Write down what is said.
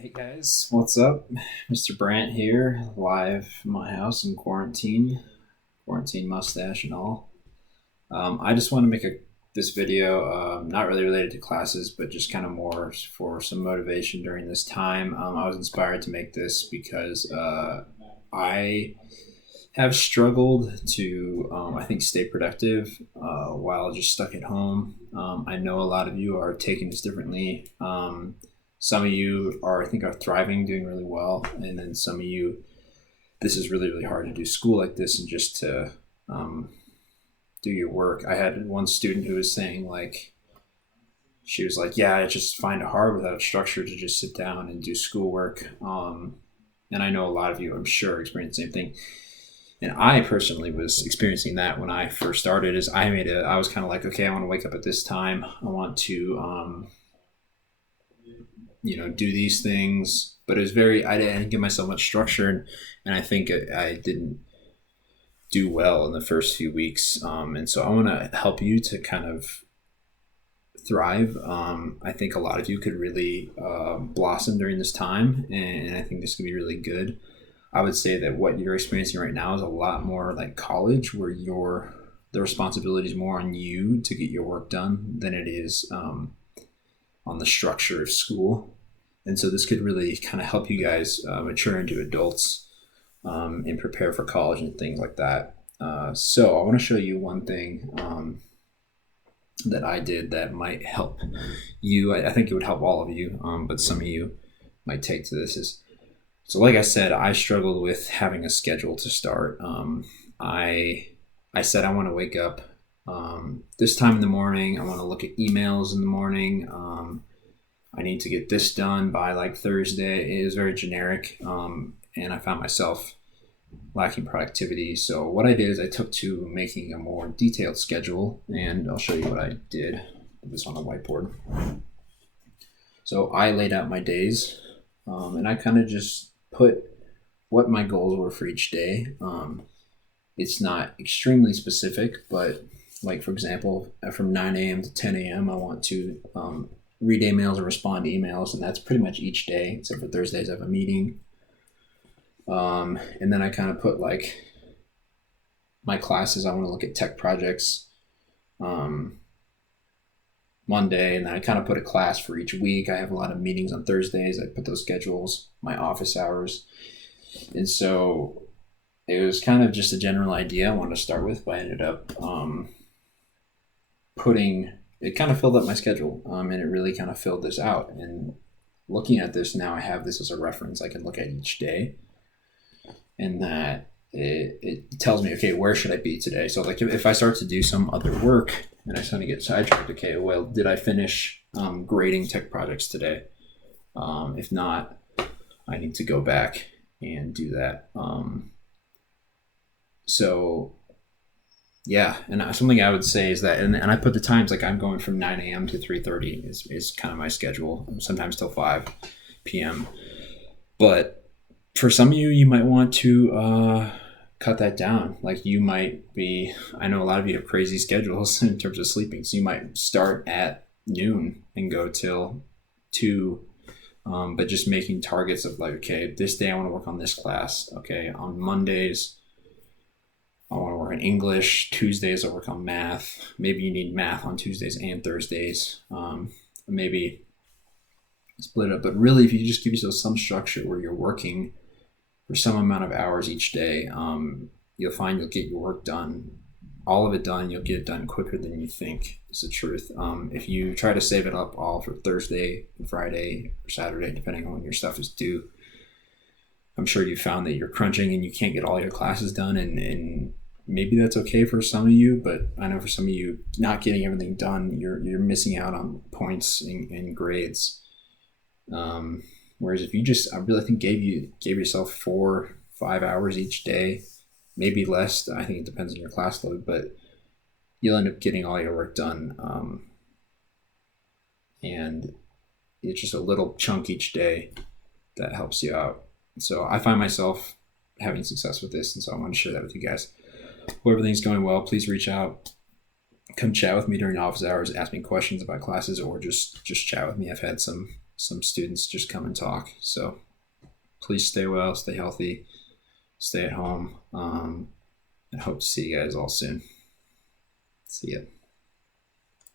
Hey guys, what's up? Mr. Brandt here, live in my house in quarantine mustache and all. I just want to make this video, not really related to classes, but just kind of more for some motivation during this time. I was inspired to make this because I have struggled to, I think, stay productive while just stuck at home. I know a lot of you are taking this differently. Some of you are, I think, are thriving, doing really well, and then some of you, this is really, really hard to do school like this and just to do your work. I had one student who was saying like, she was like, "Yeah, I just find it hard without a structure to just sit down and do schoolwork." And I know a lot of you, I'm sure, experience the same thing. And I personally was experiencing that when I first started. I was kind of like, okay, I want to wake up at this time. I want to do these things, but it was I didn't give myself much structure, and I think I didn't do well in the first few weeks. And so I want to help you to kind of thrive. I think a lot of you could really blossom during this time, and I think this could be really good. I would say that what you're experiencing right now is a lot more like college, where the responsibility is more on you to get your work done than it is on the structure of school. And so this could really kind of help you guys mature into adults and prepare for college and things like that. So I want to show you one thing that I did that might help you. I think it would help all of you, but some of you might take to this is, so like I said, I struggled with having a schedule to start. I said I want to wake up this time in the morning. I want to look at emails in the morning. I need to get this done by like Thursday. It is very generic, and I found myself lacking productivity. So what I did is I took to making a more detailed schedule, and I'll show you what I did. Put this on the whiteboard. So I laid out my days, and I kind of just put what my goals were for each day. It's not extremely specific, but like for example, from 9 a.m. to 10 a.m., I want to read emails and respond to emails, and that's pretty much each day, except for Thursdays I have a meeting. And then I kind of put like my classes. I want to look at tech projects Monday, and then I kind of put a class for each week. I have a lot of meetings on Thursdays. I put those schedules, my office hours, and so it was kind of just a general idea I wanted to start with, but I ended up putting it kind of filled up my schedule, and it really kind of filled this out. And looking at this now, I have this as a reference. I can look at each day, and that it tells me, okay, where should I be today? So like if I start to do some other work and I suddenly get sidetracked, okay, well, did I finish grading tech projects today? If not, I need to go back and do that. So yeah, and something I would say is that, and I put the times, like I'm going from 9 a.m. to 3:30 is kind of my schedule, sometimes till 5 p.m. But for some of you, you might want to cut that down. Like you might be, I know a lot of you have crazy schedules in terms of sleeping, so you might start at noon and go till 2. But just making targets of like, okay, this day I want to work on this class. Okay, on Mondays, I want to work on English. Tuesdays, I work on math. Maybe you need math on Tuesdays and Thursdays. Maybe split it up. But really, if you just give yourself some structure where you're working for some amount of hours each day, you'll find you'll get your work done, all of it done. You'll get it done quicker than you think. It's the truth. If you try to save it up all for Thursday, Friday, or Saturday, depending on when your stuff is due, I'm sure you found that you're crunching and you can't get all your classes done, and maybe that's okay for some of you, but I know for some of you, not getting everything done, you're missing out on points and grades. Whereas if you just, I really think gave yourself 4-5 hours each day, maybe less. I think it depends on your class load, but you'll end up getting all your work done. And it's just a little chunk each day that helps you out. So I find myself having success with this, and so I want to share that with you guys. Hope everything's going well. Please reach out, come chat with me during office hours, ask me questions about classes, or just chat with me. I've had some some students just come and talk. So please stay well, stay healthy, stay at home, and hope to see you guys all soon. See ya.